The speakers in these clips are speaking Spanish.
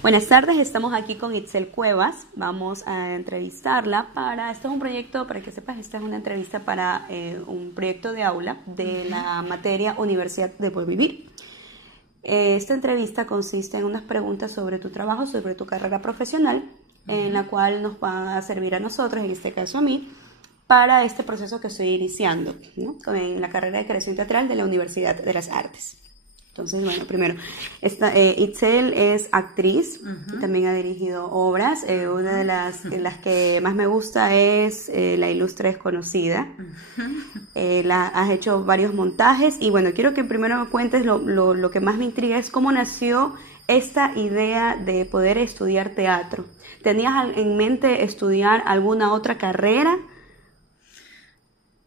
Buenas tardes, estamos aquí con Itzel Cuevas, vamos a entrevistarla esto es un proyecto, para que sepas, esta es una entrevista para un proyecto de aula de la materia Universidad de Buen Vivir. Esta entrevista consiste en unas preguntas sobre tu trabajo, sobre tu carrera profesional, en la cual nos va a servir a nosotros, en este caso a mí, para este proceso que estoy iniciando, ¿no? En la carrera de creación teatral de la Universidad de las Artes. Entonces, bueno, primero, Itzel es actriz, y también ha dirigido obras. Una de las que más me gusta es La Ilustre Desconocida. Has hecho varios montajes y bueno, quiero que primero me cuentes lo que más me intriga es cómo nació esta idea de poder estudiar teatro. ¿Tenías en mente estudiar alguna otra carrera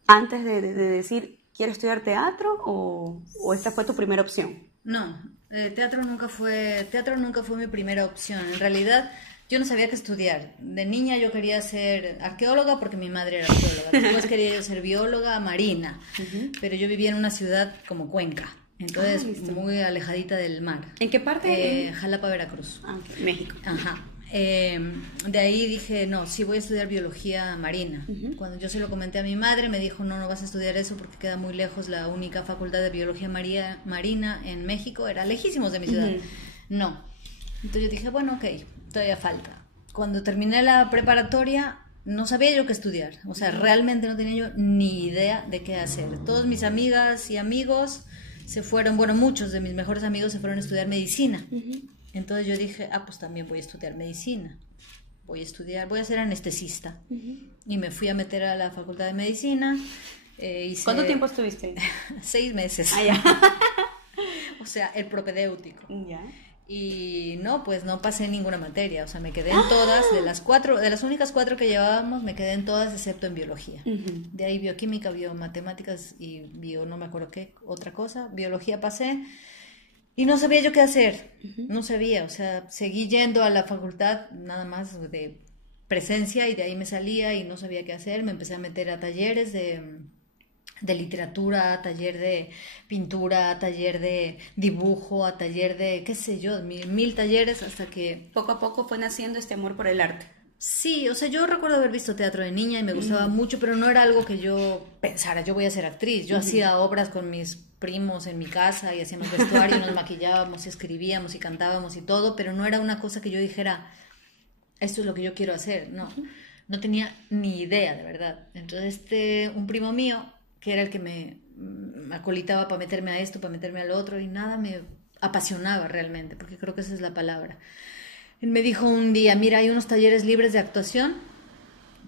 antes de decir quiero estudiar teatro o esta fue tu primera opción? No, teatro nunca fue mi primera opción. En realidad yo no sabía qué estudiar. De niña yo quería ser arqueóloga porque mi madre era arqueóloga. Después quería yo ser bióloga marina, pero yo vivía en una ciudad como Cuenca. Entonces, muy alejadita del mar. ¿En qué parte? Jalapa, Veracruz. Okay. México. Ajá. De ahí dije, no, sí voy a estudiar biología marina. Cuando yo se lo comenté a mi madre, me dijo, no vas a estudiar eso porque queda muy lejos. La única facultad de biología marina en México era lejísimos de mi ciudad. No. Entonces yo dije, bueno, ok, todavía falta. Cuando terminé la preparatoria, no sabía yo qué estudiar. O sea, realmente no tenía yo ni idea de qué hacer. Todas mis amigas y amigos se fueron, bueno, muchos de mis mejores amigos se fueron a estudiar medicina. Entonces yo dije, pues también voy a estudiar medicina, voy a ser anestesista. Y me fui a meter a la facultad de medicina. ¿Cuánto tiempo estuviste? 6 meses. Ya. O sea, el propedéutico. Ya. Y no, pues no pasé ninguna materia, o sea, me quedé en todas, de las únicas 4 que llevábamos, me quedé en todas excepto en biología. De ahí bioquímica, biomatemáticas y no me acuerdo qué, otra cosa. Biología pasé. Y no sabía yo qué hacer, no sabía, o sea, seguí yendo a la facultad nada más de presencia y de ahí me salía y no sabía qué hacer. Me empecé a meter a talleres de literatura, a taller de pintura, a taller de dibujo, a taller de, qué sé yo, mil talleres hasta que poco a poco fue naciendo este amor por el arte. Sí, o sea, yo recuerdo haber visto teatro de niña y me gustaba mucho, pero no era algo que yo pensara, yo voy a ser actriz. Yo hacía obras con mis primos en mi casa y hacíamos vestuario, nos maquillábamos y escribíamos y cantábamos y todo, pero no era una cosa que yo dijera, esto es lo que yo quiero hacer, no tenía ni idea, de verdad. Entonces un primo mío, que era el que me acolitaba para meterme a esto, para meterme al otro, y nada me apasionaba realmente, porque creo que esa es la palabra. Él me dijo un día, mira, hay unos talleres libres de actuación,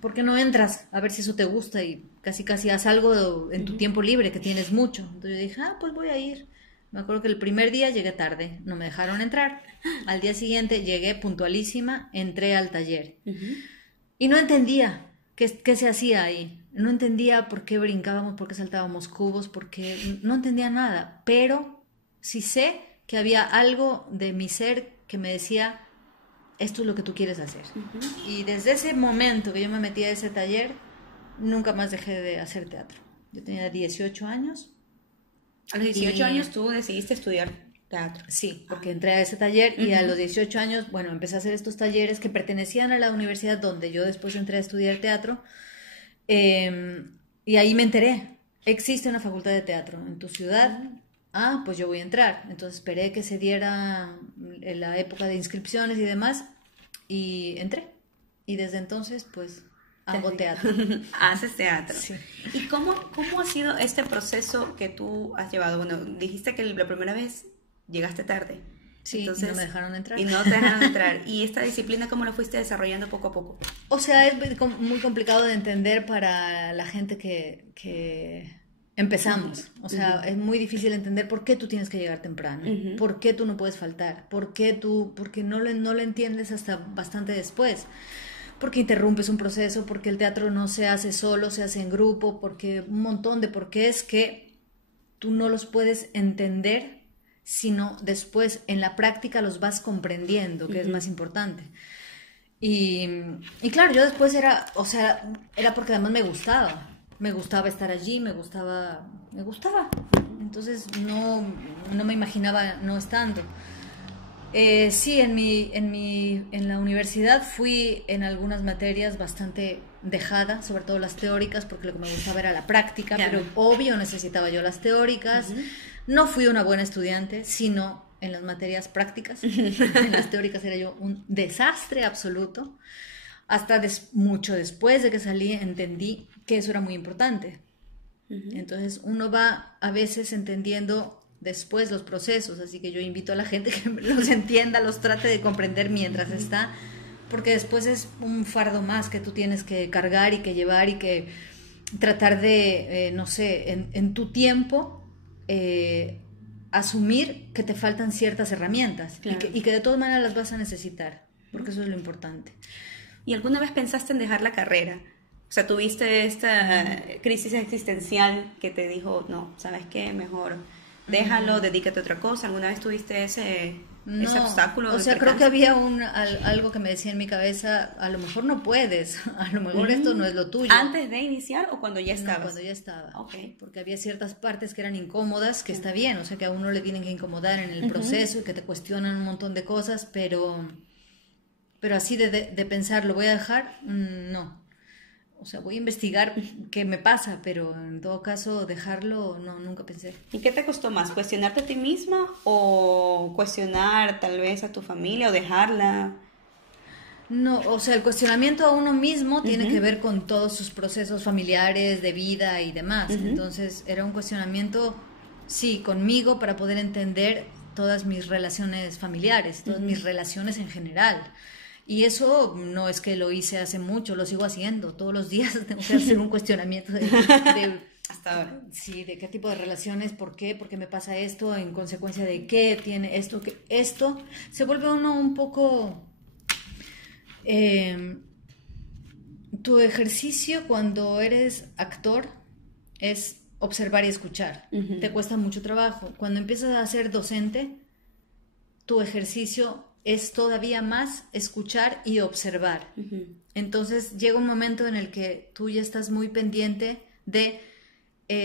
¿por qué no entras? A ver si eso te gusta y casi haz algo en tu tiempo libre, que tienes mucho. Entonces yo dije, pues voy a ir. Me acuerdo que el primer día llegué tarde, no me dejaron entrar. Al día siguiente llegué puntualísima, entré al taller. Y no entendía qué se hacía ahí. No entendía por qué brincábamos, por qué saltábamos cubos, no entendía nada. Pero sí sé que había algo de mi ser que me decía, esto es lo que tú quieres hacer. Y desde ese momento que yo me metí a ese taller, nunca más dejé de hacer teatro. Yo tenía 18 años. A los 18 años tú decidiste estudiar teatro. Sí, porque entré a ese taller y a los 18 años, bueno, empecé a hacer estos talleres que pertenecían a la universidad donde yo después entré a estudiar teatro. Y ahí me enteré, existe una facultad de teatro en tu ciudad. Pues yo voy a entrar. Entonces esperé que se diera la época de inscripciones y demás y entré. Y desde entonces, pues, hago teatro. Haces teatro. Sí. ¿Y cómo ha sido este proceso que tú has llevado? Bueno, dijiste que la primera vez llegaste tarde. Sí, entonces, no me dejaron entrar. Y no te dejaron entrar. ¿Y esta disciplina cómo la fuiste desarrollando poco a poco? O sea, es muy complicado de entender para la gente que empezamos. O sea, es muy difícil entender por qué tú tienes que llegar temprano, por qué tú no puedes faltar, porque no lo entiendes hasta bastante después, porque interrumpes un proceso, porque el teatro no se hace solo, se hace en grupo, porque un montón de porqués que tú no los puedes entender, sino después en la práctica los vas comprendiendo, que es más importante. Y claro, yo después era porque además me gustaba estar allí, me gustaba. Entonces no me imaginaba no estando. Sí, en la universidad fui en algunas materias bastante dejada, sobre todo las teóricas, porque lo que me gustaba era la práctica, Claro. pero obvio necesitaba yo las teóricas. No fui una buena estudiante, sino en las materias prácticas. En las teóricas era yo un desastre absoluto. Hasta mucho después de que salí entendí que eso era muy importante. Entonces uno va a veces entendiendo después los procesos, así que yo invito a la gente que los entienda, los trate de comprender mientras está, porque después es un fardo más que tú tienes que cargar y que llevar y que tratar de, no sé, en tu tiempo asumir que te faltan ciertas herramientas. Claro. Y que de todas maneras las vas a necesitar, porque eso es lo importante. ¿Y alguna vez pensaste en dejar la carrera? O sea, ¿tuviste esta crisis existencial que te dijo, no, ¿sabes qué? Mejor déjalo, dedícate a otra cosa. ¿Alguna vez tuviste ese obstáculo? O sea, creo que había algo que me decía en mi cabeza, a lo mejor no puedes, a lo mejor esto no es lo tuyo. ¿Antes de iniciar o cuando ya estabas? No, cuando ya estaba. Okay. Porque había ciertas partes que eran incómodas, que está bien, o sea, que a uno le tienen que incomodar en el proceso y que te cuestionan un montón de cosas, pero así de pensar, ¿lo voy a dejar? No. O sea, voy a investigar qué me pasa, pero en todo caso dejarlo, no, nunca pensé. ¿Y qué te costó más? ¿Cuestionarte a ti misma o cuestionar tal vez a tu familia o dejarla? No, o sea, el cuestionamiento a uno mismo tiene que ver con todos sus procesos familiares, de vida y demás. Entonces, era un cuestionamiento, sí, conmigo para poder entender todas mis relaciones familiares, todas mis relaciones en general. Y eso no es que lo hice hace mucho, lo sigo haciendo. Todos los días tengo que hacer un cuestionamiento de hasta ahora. Sí, de qué tipo de relaciones, por qué me pasa esto, en consecuencia de qué tiene esto, que esto se vuelve uno un poco tu ejercicio cuando eres actor es observar y escuchar. Te cuesta mucho trabajo. Cuando empiezas a ser docente, tu ejercicio es todavía más escuchar y observar. Entonces llega un momento en el que tú ya estás muy pendiente de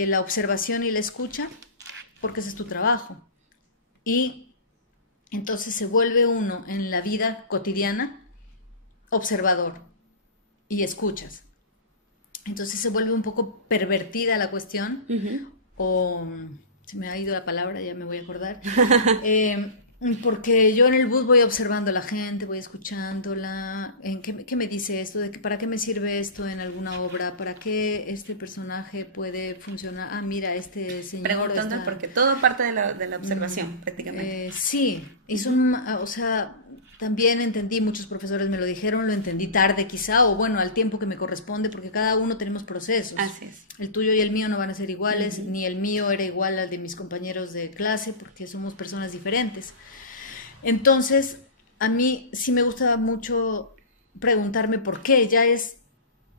la observación y la escucha, porque ese es tu trabajo. Y entonces se vuelve uno en la vida cotidiana observador y escuchas. Entonces se vuelve un poco pervertida la cuestión, o se me ha ido la palabra, ya me voy a acordar. Porque yo en el bus voy observando a la gente, voy escuchándola, ¿qué me dice esto? ¿Para qué me sirve esto en alguna obra? ¿Para qué este personaje puede funcionar? Ah, mira, este señor preguntando está... porque todo parte de la observación, prácticamente. Sí, y son, o sea, también entendí, muchos profesores me lo dijeron, lo entendí tarde quizá, o bueno, al tiempo que me corresponde, porque cada uno tenemos procesos. Así es. El tuyo y el mío no van a ser iguales, ni el mío era igual al de mis compañeros de clase, porque somos personas diferentes. Entonces, a mí sí me gusta mucho preguntarme por qué, ya es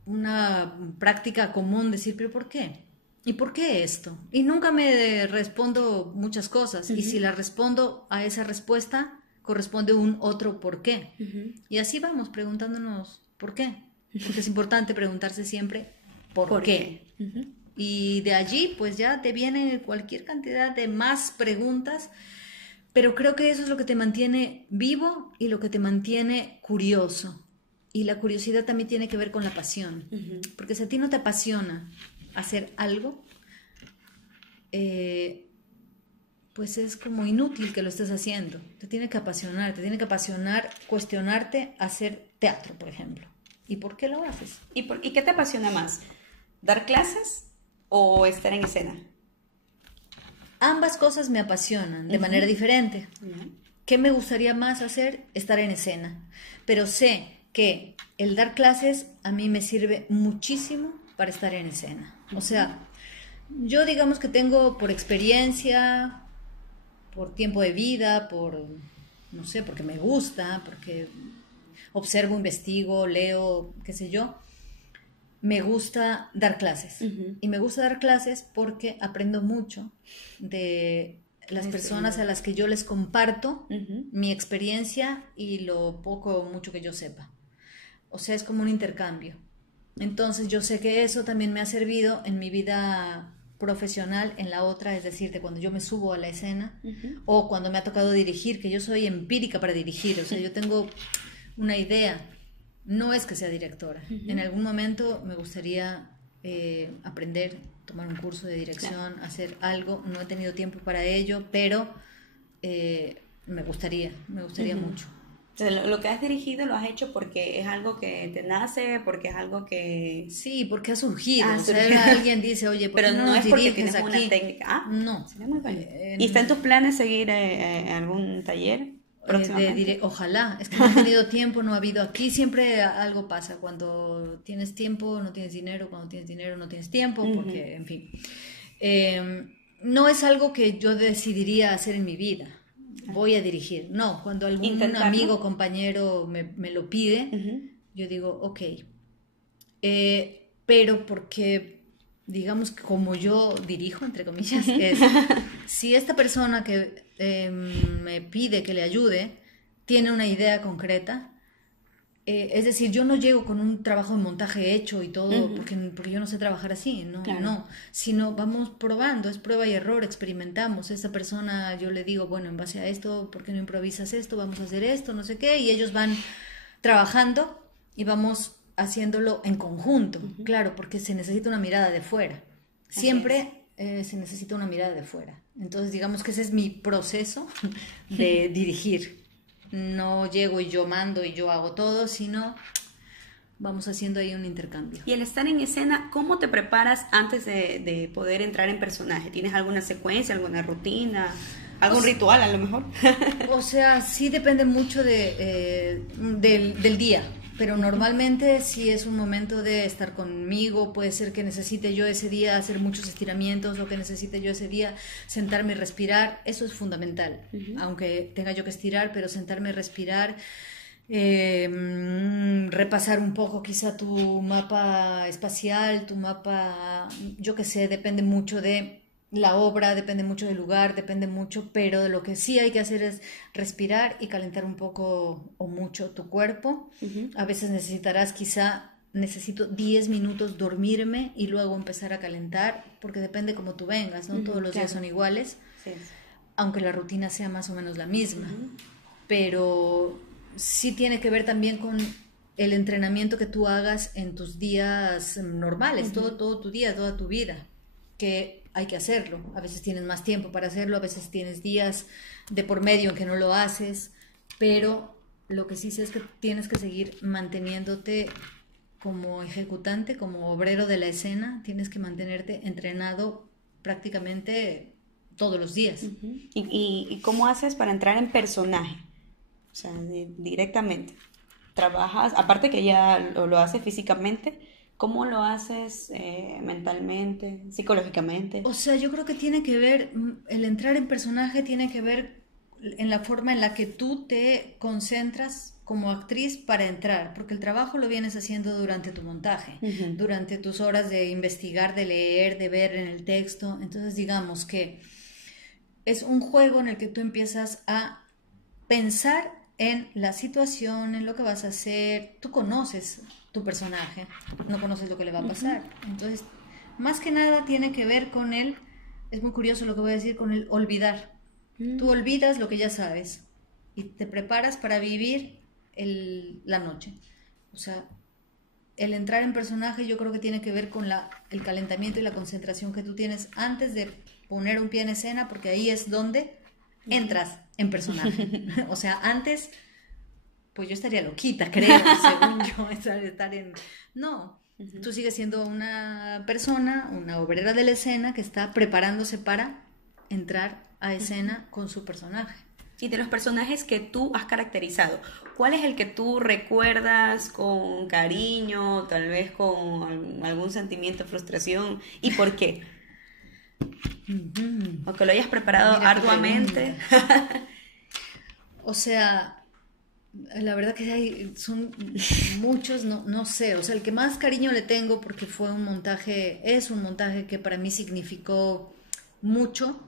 una práctica común decir, pero ¿por qué? ¿Y por qué esto? Y nunca me respondo muchas cosas, y si la respondo a esa respuesta, corresponde un otro por qué. Y así vamos preguntándonos por qué. Porque es importante preguntarse siempre por qué. Y de allí pues ya te viene cualquier cantidad de más preguntas, pero creo que eso es lo que te mantiene vivo y lo que te mantiene curioso. Y la curiosidad también tiene que ver con la pasión. Porque si a ti no te apasiona hacer algo, pues es como inútil que lo estés haciendo. Te tiene que apasionar cuestionarte hacer teatro, por ejemplo. ¿Y por qué lo haces? ¿Y qué te apasiona más? ¿Dar clases o estar en escena? Ambas cosas me apasionan de manera diferente. ¿Qué me gustaría más hacer? Estar en escena. Pero sé que el dar clases a mí me sirve muchísimo para estar en escena. O sea, yo digamos que tengo por experiencia, por tiempo de vida, no sé, porque me gusta, porque observo, investigo, leo, qué sé yo, me gusta dar clases. Y me gusta dar clases porque aprendo mucho de las personas a las que yo les comparto mi experiencia y lo poco o mucho que yo sepa. O sea, es como un intercambio. Entonces yo sé que eso también me ha servido en mi vida profesional en la otra, es decir, de cuando yo me subo a la escena o cuando me ha tocado dirigir, que yo soy empírica para dirigir, o sea, yo tengo una idea, no es que sea directora. En algún momento me gustaría aprender, tomar un curso de dirección, hacer algo, no he tenido tiempo para ello, pero me gustaría mucho. O sea, lo que has dirigido lo has hecho porque es algo que te nace, porque es algo que... Sí, porque ha surgido. Ah, O sea, surgido. alguien dice, oye, ¿por Pero qué no nos es porque diriges tienes aquí? una técnica. Ah, No. sería muy bueno. ¿Y está en tus planes seguir algún taller próximamente? Ojalá, es que no he tenido tiempo, no ha habido. Aquí siempre algo pasa, cuando tienes tiempo no tienes dinero, cuando tienes dinero no tienes tiempo, porque, en fin. No es algo que yo decidiría hacer en mi vida. Voy a dirigir. No, cuando algún Intentarlo. amigo, compañero me lo pide, yo digo, ok. Pero porque, digamos que como yo dirijo, entre comillas, es, si esta persona que me pide que le ayude tiene una idea concreta, es decir, yo no llego con un trabajo de montaje hecho y todo, porque yo no sé trabajar así, no, Claro. no, sino vamos probando, es prueba y error, experimentamos. Esta persona, yo le digo, bueno, en base a esto, ¿por qué no improvisas esto? Vamos a hacer esto, no sé qué, y ellos van trabajando y vamos haciéndolo en conjunto, claro, porque se necesita una mirada de fuera, siempre se necesita una mirada de fuera. Entonces, digamos que ese es mi proceso de dirigir. No llego y yo mando y yo hago todo, sino vamos haciendo ahí un intercambio. Y el estar en escena, ¿cómo te preparas antes de poder entrar en personaje? ¿Tienes alguna secuencia, alguna rutina, algún ritual a lo mejor? O sea, sí depende mucho del día, pero normalmente si es un momento de estar conmigo, puede ser que necesite yo ese día hacer muchos estiramientos o que necesite yo ese día sentarme y respirar. Eso es fundamental, aunque tenga yo que estirar, pero sentarme y respirar, repasar un poco quizá tu mapa espacial, tu mapa, yo qué sé, depende mucho de la obra, depende mucho del lugar, depende mucho, pero de lo que sí hay que hacer es respirar y calentar un poco o mucho tu cuerpo. A veces necesito 10 minutos dormirme y luego empezar a calentar, porque depende cómo tú vengas, ¿no? Todos los días son iguales, Sí. aunque la rutina sea más o menos la misma, pero sí tiene que ver también con el entrenamiento que tú hagas en tus días normales, todo tu día, toda tu vida, que hay que hacerlo. A veces tienes más tiempo para hacerlo, a veces tienes días de por medio en que no lo haces, pero lo que sí sé es que tienes que seguir manteniéndote como ejecutante, como obrero de la escena, tienes que mantenerte entrenado prácticamente todos los días. ¿Y cómo haces para entrar en personaje? O sea, directamente. ¿Trabajas, aparte que ya lo haces físicamente, cómo lo haces mentalmente, psicológicamente? O sea, yo creo que tiene que ver, el entrar en personaje tiene que ver en la forma en la que tú te concentras como actriz para entrar, porque el trabajo lo vienes haciendo durante tu montaje, durante tus horas de investigar, de leer, de ver en el texto. Entonces, digamos que es un juego en el que tú empiezas a pensar en la situación, en lo que vas a hacer. Tú conoces tu personaje, no conoces lo que le va a pasar. Entonces, más que nada tiene que ver con es muy curioso lo que voy a decir, con el olvidar. Tú olvidas lo que ya sabes y te preparas para vivir la noche. O sea, el entrar en personaje yo creo que tiene que ver con el calentamiento y la concentración que tú tienes antes de poner un pie en escena, porque ahí es donde entras en personaje. O sea, antes, pues yo estaría loquita, creo, según yo, estar en... No, tú sigues siendo una persona, una obrera de la escena que está preparándose para entrar a escena con su personaje. Y de los personajes que tú has caracterizado, ¿cuál es el que tú recuerdas con cariño, tal vez con algún sentimiento de frustración? ¿Y por qué? O que lo hayas preparado arduamente. O sea, la verdad que son muchos, no sé. O sea, el que más cariño le tengo, porque es un montaje que para mí significó mucho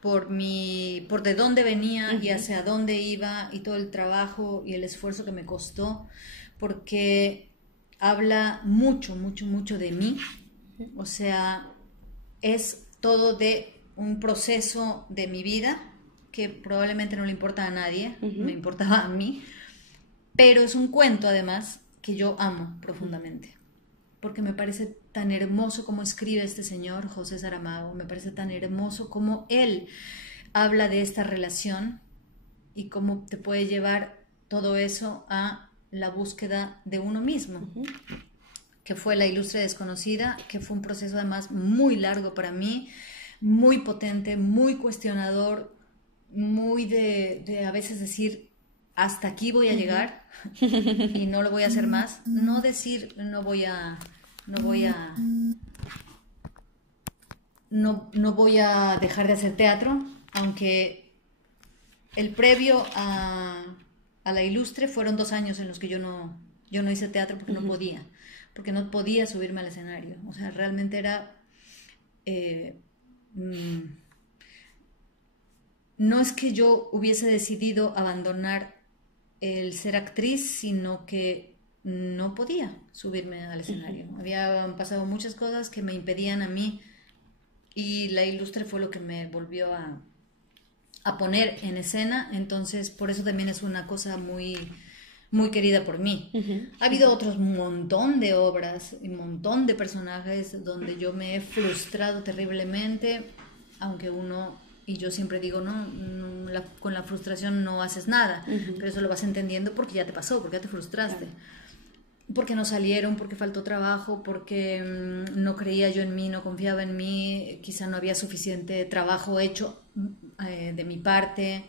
por de dónde venía y hacia dónde iba, y todo el trabajo y el esfuerzo que me costó, porque habla mucho, mucho, mucho de mí. O sea, es todo de un proceso de mi vida que probablemente no le importa a nadie, me importaba a mí, pero es un cuento además que yo amo profundamente, porque me parece tan hermoso cómo escribe este señor, José Saramago, me parece tan hermoso cómo él habla de esta relación y cómo te puede llevar todo eso a la búsqueda de uno mismo, que fue La ilustre desconocida, que fue un proceso además muy largo para mí, muy potente, muy cuestionador, muy de a veces decir, hasta aquí voy a llegar y no lo voy a hacer más. No decir, no voy a dejar de hacer teatro, aunque el previo a La ilustre fueron 2 años en los que yo no hice teatro porque no podía subirme al escenario. O sea, realmente era... no es que yo hubiese decidido abandonar el ser actriz, sino que no podía subirme al escenario. Habían pasado muchas cosas que me impedían a mí, y La ilustre fue lo que me volvió a poner en escena. Entonces, por eso también es una cosa muy, muy querida por mí. Ha habido otros montón de obras y un montón de personajes donde yo me he frustrado terriblemente, aunque y yo siempre digo, con la frustración no haces nada, pero eso lo vas entendiendo porque ya te pasó, porque ya te frustraste. Claro. Porque no salieron, porque faltó trabajo, porque no creía yo en mí, no confiaba en mí, quizá no había suficiente trabajo hecho de mi parte.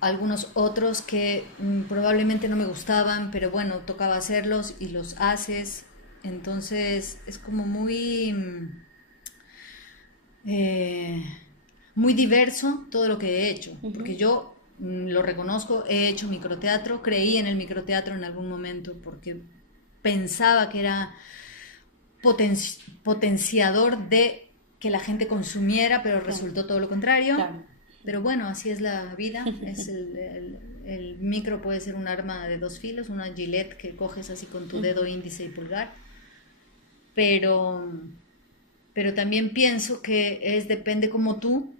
Algunos otros que probablemente no me gustaban, pero bueno, tocaba hacerlos y los haces. Entonces es como muy diverso todo lo que he hecho, porque yo lo reconozco, he hecho microteatro, creí en el microteatro en algún momento porque pensaba que era potenciador de que la gente consumiera, pero resultó todo lo contrario. Claro. Pero bueno, así es la vida. Es el micro puede ser un arma de 2 filos, una Gillette que coges así con tu dedo índice y pulgar, pero también pienso que depende como tú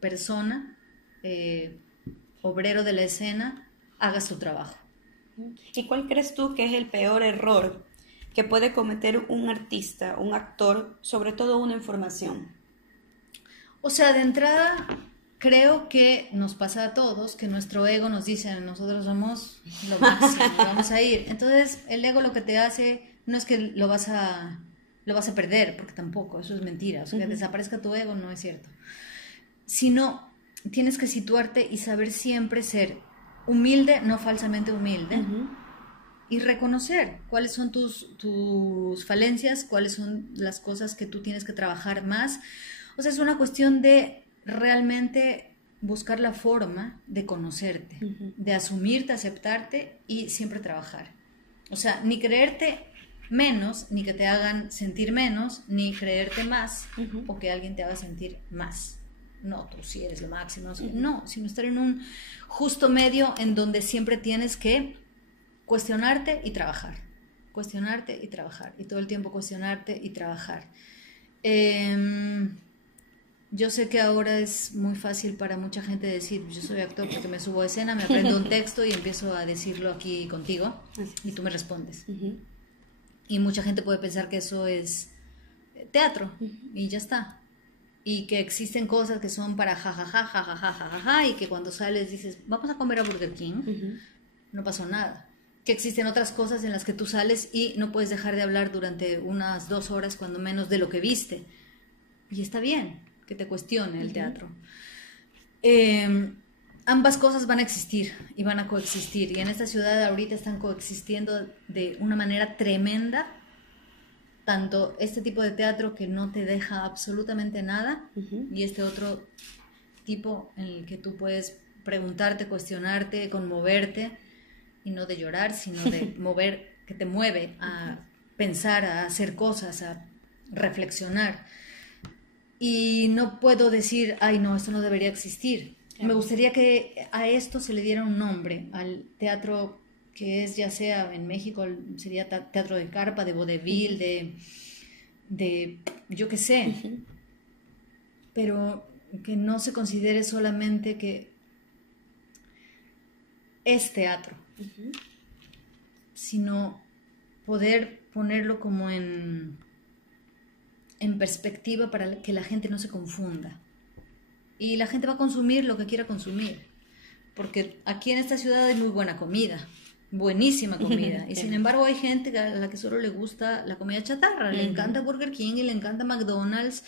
persona, obrero de la escena, hagas tu trabajo. ¿Y cuál crees tú que es el peor error que puede cometer un artista, un actor, sobre todo una información? O sea, de entrada, creo que nos pasa a todos que nuestro ego nos dice, nosotros somos lo máximo, vamos a ir. Entonces, el ego lo que te hace no es que lo vas a perder, porque tampoco, eso es mentira. O sea, que desaparezca tu ego no es cierto. Sino, tienes que situarte y saber siempre ser humilde, no falsamente humilde, y reconocer cuáles son tus falencias, cuáles son las cosas que tú tienes que trabajar más. O sea, es una cuestión de realmente buscar la forma de conocerte, de asumirte, aceptarte y siempre trabajar. O sea, ni creerte menos, ni que te hagan sentir menos, ni creerte más o que alguien te haga sentir más. No, tú sí eres lo máximo. No, sino estar en un justo medio en donde siempre tienes que cuestionarte y trabajar. Cuestionarte y trabajar. Y todo el tiempo cuestionarte y trabajar. Yo sé que ahora es muy fácil para mucha gente decir, yo soy actor porque me subo a escena, me aprendo un texto y empiezo a decirlo aquí contigo y tú me respondes. Y mucha gente puede pensar que eso es teatro y ya está. Y que existen cosas que son para jajaja, y que cuando sales dices, vamos a comer a Burger King, no pasó nada. Que existen otras cosas en las que tú sales y no puedes dejar de hablar durante unas 2 horas, cuando menos, de lo que viste. Y está bien que te cuestione el teatro. Ambas cosas van a existir y van a coexistir. Y en esta ciudad ahorita están coexistiendo de una manera tremenda. Tanto este tipo de teatro que no te deja absolutamente nada y este otro tipo en el que tú puedes preguntarte, cuestionarte, conmoverte, y no de llorar, sino de mover, que te mueve a pensar, a hacer cosas, a reflexionar. Y no puedo decir, ay no, esto no debería existir. Me gustaría que a esto se le diera un nombre, al teatro que es, ya sea en México, sería teatro de carpa, de vodevil, yo qué sé, pero que no se considere solamente que es teatro, sino poder ponerlo como en perspectiva para que la gente no se confunda. Y la gente va a consumir lo que quiera consumir, porque aquí en esta ciudad hay muy buena comida, buenísima comida, y sin embargo hay gente a la que solo le gusta la comida chatarra, le encanta Burger King y le encanta McDonald's,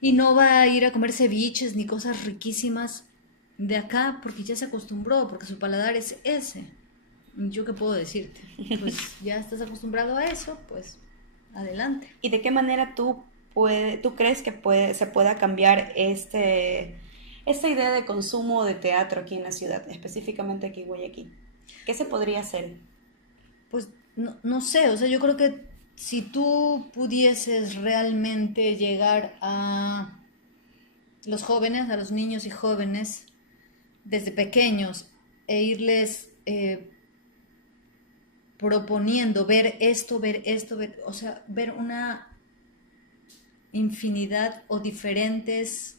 y no va a ir a comer ceviches ni cosas riquísimas de acá porque ya se acostumbró, porque su paladar es ese. ¿Yo qué puedo decirte? Pues ya estás acostumbrado a eso, pues adelante. ¿Y de qué manera tú crees que se pueda cambiar esta idea de consumo de teatro aquí en la ciudad, específicamente aquí en Guayaquil? ¿Qué se podría hacer? Pues no sé, o sea, yo creo que si tú pudieses realmente llegar a los jóvenes, a los niños y jóvenes, desde pequeños, e irles proponiendo ver esto, o sea, ver una infinidad o diferentes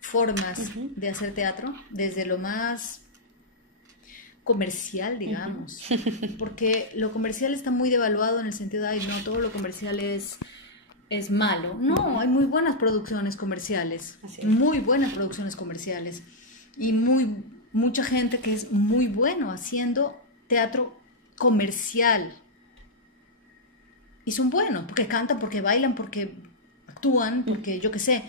formas de hacer teatro, desde lo más comercial, digamos, porque lo comercial está muy devaluado en el sentido de, ay, no, todo lo comercial es malo. No, hay muy buenas producciones comerciales, muy buenas producciones comerciales, y mucha gente que es muy bueno haciendo teatro comercial. Y son buenos, porque cantan, porque bailan, porque actúan, porque yo qué sé.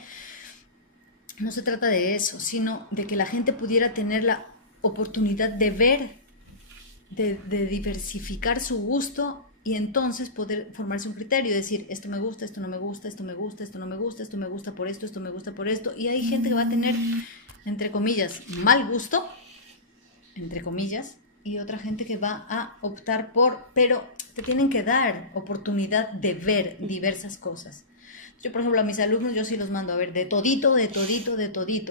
No se trata de eso, sino de que la gente pudiera tener la oportunidad de ver, de diversificar su gusto, y entonces poder formarse un criterio, decir, esto me gusta, esto no me gusta, esto me gusta, esto no me gusta, esto me gusta por esto, esto me gusta por esto. Y hay gente que va a tener, entre comillas, mal gusto, entre comillas, y otra gente que va a optar pero te tienen que dar oportunidad de ver diversas cosas. Yo, por ejemplo, a mis alumnos, yo sí los mando a ver de todito,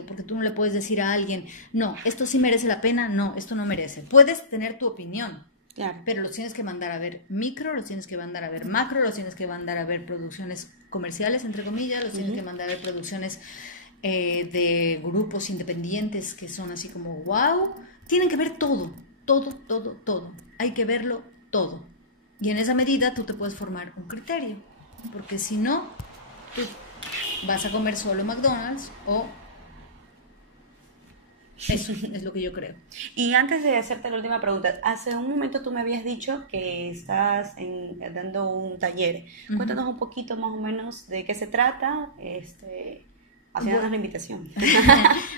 porque tú no le puedes decir a alguien, no, esto sí merece la pena, no, esto no merece. Puedes tener tu opinión, claro, pero los tienes que mandar a ver micro, los tienes que mandar a ver macro, los tienes que mandar a ver producciones comerciales, entre comillas, los tienes que mandar a ver producciones de grupos independientes que son así como wow. Tienen que ver todo. Hay que verlo todo. Y en esa medida tú te puedes formar un criterio, porque si no, tú vas a comer solo McDonald's o... Eso es lo que yo creo. Y antes de hacerte la última pregunta, hace un momento tú me habías dicho que estás dando un taller. Cuéntanos un poquito más o menos de qué se trata, haciéndonos la invitación.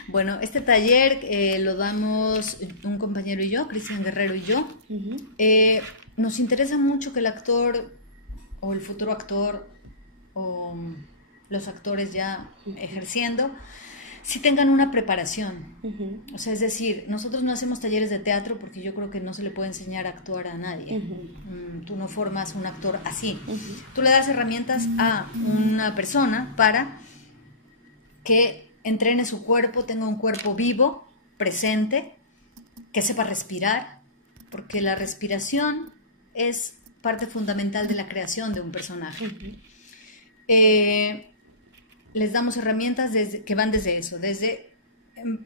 Bueno, este taller lo damos un compañero y yo, Cristian Guerrero y yo. Nos interesa mucho que el actor o el futuro actor o los actores ya ejerciendo sí tengan una preparación. O sea, es decir, nosotros no hacemos talleres de teatro porque yo creo que no se le puede enseñar a actuar a nadie. Tú no formas un actor así. Tú le das herramientas a una persona para que entrene su cuerpo, tenga un cuerpo vivo, presente, que sepa respirar, porque la respiración es parte fundamental de la creación de un personaje. Les damos herramientas que van desde eso,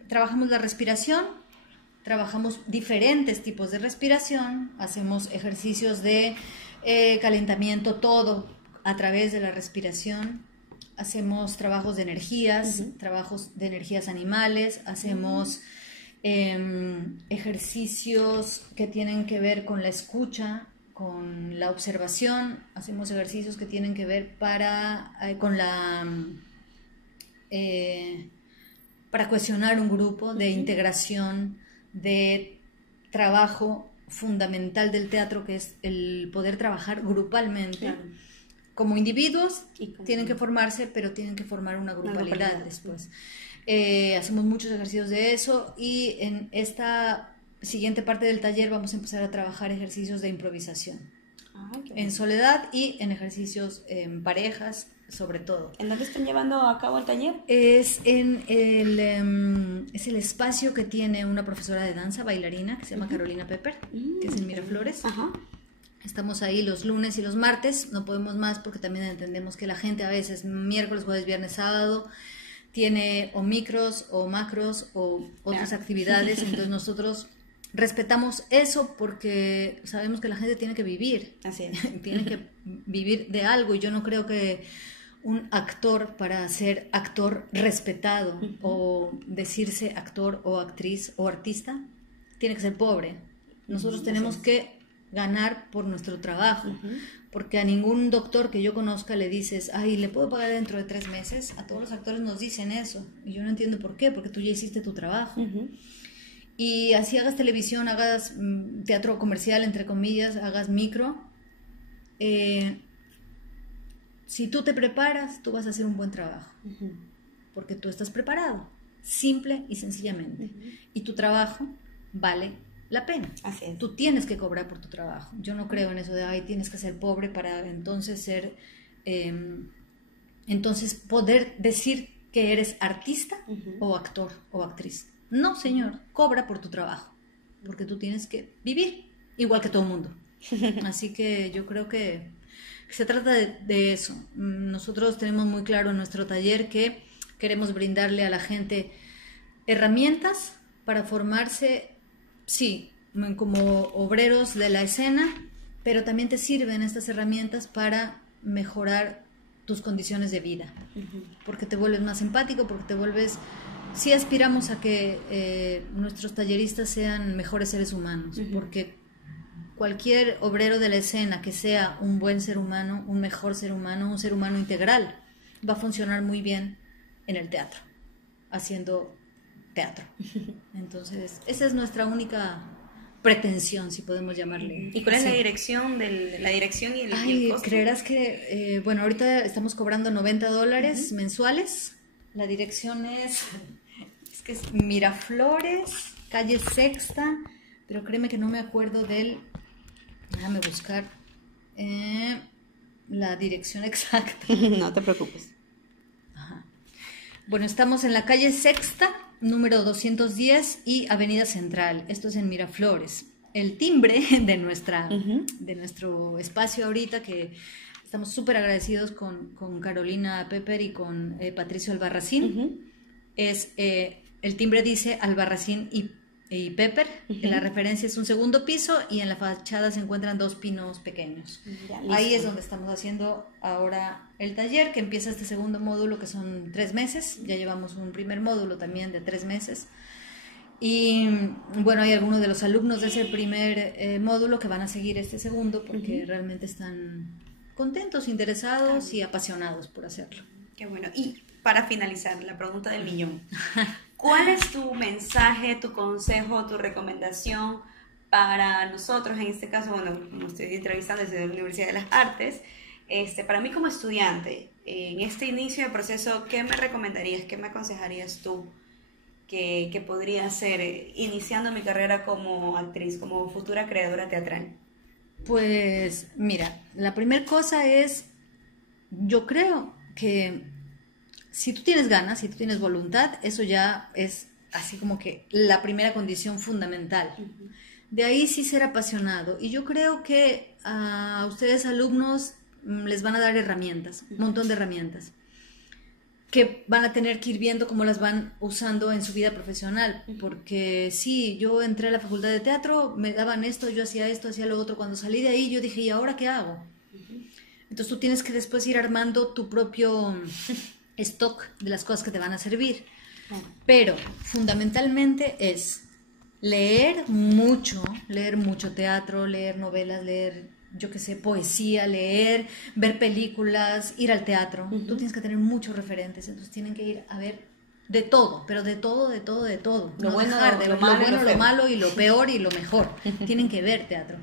trabajamos la respiración, trabajamos diferentes tipos de respiración, hacemos ejercicios de calentamiento, todo a través de la respiración. Hacemos trabajos de energías, trabajos de energías animales, hacemos ejercicios que tienen que ver con la escucha, con la observación, hacemos ejercicios que tienen que ver para cohesionar un grupo, de integración, de trabajo fundamental del teatro, que es el poder trabajar grupalmente. Claro. Como individuos tienen que formarse, pero tienen que formar una grupalidad después. Hacemos muchos ejercicios de eso, y en esta siguiente parte del taller vamos a empezar a trabajar ejercicios de improvisación. En soledad y en ejercicios en parejas, sobre todo. ¿En dónde están llevando a cabo el taller? Es el espacio que tiene una profesora de danza, bailarina, que se llama Carolina Pepper, que es en Miraflores. Estamos ahí los lunes y los martes, no podemos más porque también entendemos que la gente a veces miércoles, jueves, viernes, sábado tiene o micros o macros o otras actividades, entonces nosotros respetamos eso porque sabemos que la gente tiene que vivir, Así es. tiene que vivir de algo, y yo no creo que un actor, para ser actor respetado o decirse actor o actriz o artista, tiene que ser pobre. Nosotros tenemos que ganar por nuestro trabajo, porque a ningún doctor que yo conozca le dices, ay, ¿le puedo pagar dentro de 3 meses? A todos los actores nos dicen eso, y yo no entiendo por qué, porque tú ya hiciste tu trabajo. Y así hagas televisión, hagas teatro comercial, entre comillas, hagas micro, si tú te preparas, tú vas a hacer un buen trabajo, porque tú estás preparado, simple y sencillamente, y tu trabajo vale la pena. Así es. Tú tienes que cobrar por tu trabajo. Yo no creo en eso de, ay, tienes que ser pobre para entonces ser, entonces poder decir que eres artista o actor o actriz. No, señor, cobra por tu trabajo, porque tú tienes que vivir igual que todo el mundo. Así que yo creo que se trata de eso. Nosotros tenemos muy claro en nuestro taller que queremos brindarle a la gente herramientas para formarse, sí, como obreros de la escena, pero también te sirven estas herramientas para mejorar tus condiciones de vida, porque te vuelves más empático, porque te vuelves... Sí aspiramos a que nuestros talleristas sean mejores seres humanos, porque cualquier obrero de la escena que sea un buen ser humano, un mejor ser humano, un ser humano integral, va a funcionar muy bien en el teatro, haciendo teatro. Entonces, esa es nuestra única pretensión, si podemos llamarle. ¿Y cuál es la dirección la dirección y el costo? Creerás que, bueno, ahorita estamos cobrando $90 mensuales. La dirección es Miraflores, calle Sexta, pero créeme que no me acuerdo déjame buscar la dirección exacta. No te preocupes. Bueno, estamos en la calle Sexta, número 210 y Avenida Central. Esto es en Miraflores. El timbre de nuestro espacio ahorita, que estamos súper agradecidos con Carolina Pepper y con Patricio Albarracín, es el timbre dice Albarracín y Pepper. La referencia es un segundo piso y en la fachada se encuentran 2 pinos pequeños. Ahí es donde estamos haciendo ahora el taller, que empieza este segundo módulo, que son 3 meses. Ya llevamos un primer módulo también de 3 meses. Y bueno, hay algunos de los alumnos de ese primer módulo que van a seguir este segundo, porque realmente están contentos, interesados y apasionados por hacerlo. Qué bueno. Y para finalizar, la pregunta del millón. ¿Cuál es tu mensaje, tu consejo, tu recomendación para nosotros, en este caso, bueno, como estoy entrevistando desde la Universidad de las Artes, para mí como estudiante, en este inicio de proceso, ¿qué me recomendarías, qué me aconsejarías tú que podría hacer iniciando mi carrera como actriz, como futura creadora teatral? Pues mira, la primera cosa es, yo creo que si tú tienes ganas, si tú tienes voluntad, eso ya es así como que la primera condición fundamental. De ahí sí ser apasionado. Y yo creo que a ustedes alumnos les van a dar herramientas, un montón de herramientas, que van a tener que ir viendo cómo las van usando en su vida profesional. Porque sí, yo entré a la facultad de teatro, me daban esto, yo hacía esto, hacía lo otro. Cuando salí de ahí yo dije, ¿y ahora qué hago? Entonces tú tienes que después ir armando tu propio stock de las cosas que te van a servir. Pero fundamentalmente es leer mucho teatro, leer novelas, leer, yo qué sé, poesía, leer, ver películas, ir al teatro. Tú tienes que tener muchos referentes, entonces tienen que ir a ver de todo, pero de todo. Lo No bueno, dejar de ver lo malo, lo bueno, lo lo feo. malo y lo peor y lo mejor. Tienen que ver teatro,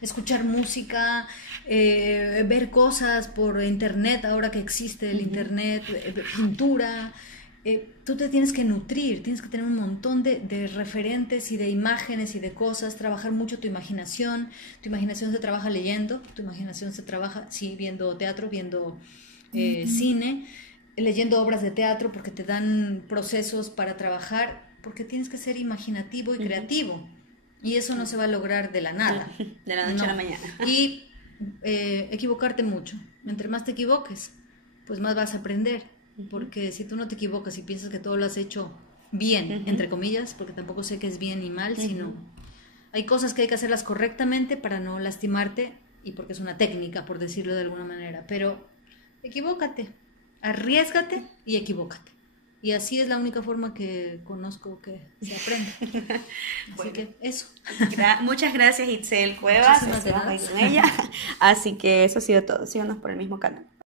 escuchar música, ver cosas por internet, ahora que existe el internet, pintura. Tú te tienes que nutrir, tienes que tener un montón de referentes y de imágenes y de cosas, trabajar mucho tu imaginación se trabaja leyendo, tu imaginación se trabaja, sí, viendo teatro, viendo cine, leyendo obras de teatro, porque te dan procesos para trabajar, porque tienes que ser imaginativo y creativo. Y eso no se va a lograr de la nada. De la noche a la mañana. Y equivocarte mucho. Entre más te equivoques, pues más vas a aprender. Porque si tú no te equivocas y piensas que todo lo has hecho bien, entre comillas, porque tampoco sé que es bien ni mal, sino hay cosas que hay que hacerlas correctamente para no lastimarte y porque es una técnica, por decirlo de alguna manera. Pero equivócate, arriésgate y equivócate. Y así es la única forma que conozco que se aprende. Así Bueno. que eso. Muchas gracias, Itzel Cuevas. Muchísimas Estuvimos ahí gracias. con ella. Así que eso ha sido todo. Síganos por el mismo canal.